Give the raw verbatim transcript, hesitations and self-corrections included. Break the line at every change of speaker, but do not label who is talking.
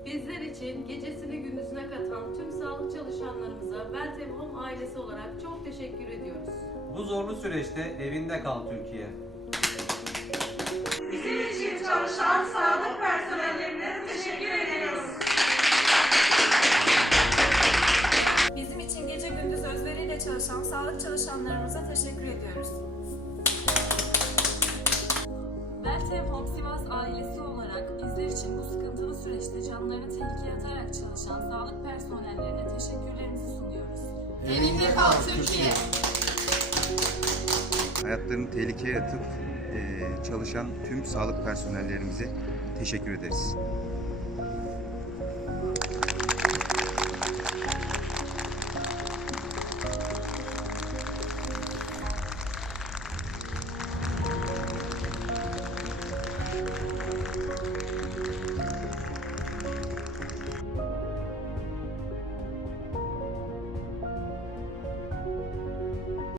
Bizler için gecesini gündüzüne katan tüm sağlık çalışanlarımıza Weltem Home ailesi olarak çok teşekkür ediyoruz.
Bu zorlu süreçte evinde kal Türkiye.
Bizim için çalışan sağlık personellerine teşekkür ediyoruz.
Bizim için gece gündüz özveriyle çalışan sağlık çalışanlarımıza teşekkür ediyoruz. Weltem Home Sivas ailesi olarak bizler için bu sıkıntılı süreçte canlarını tehlikeye atarak çalışan sağlık personellerine teşekkürlerimizi sunuyoruz.
Evinde kal Türkiye.
Hayatlarını tehlikeye atıp e, çalışan tüm sağlık personellerimize teşekkür ederiz.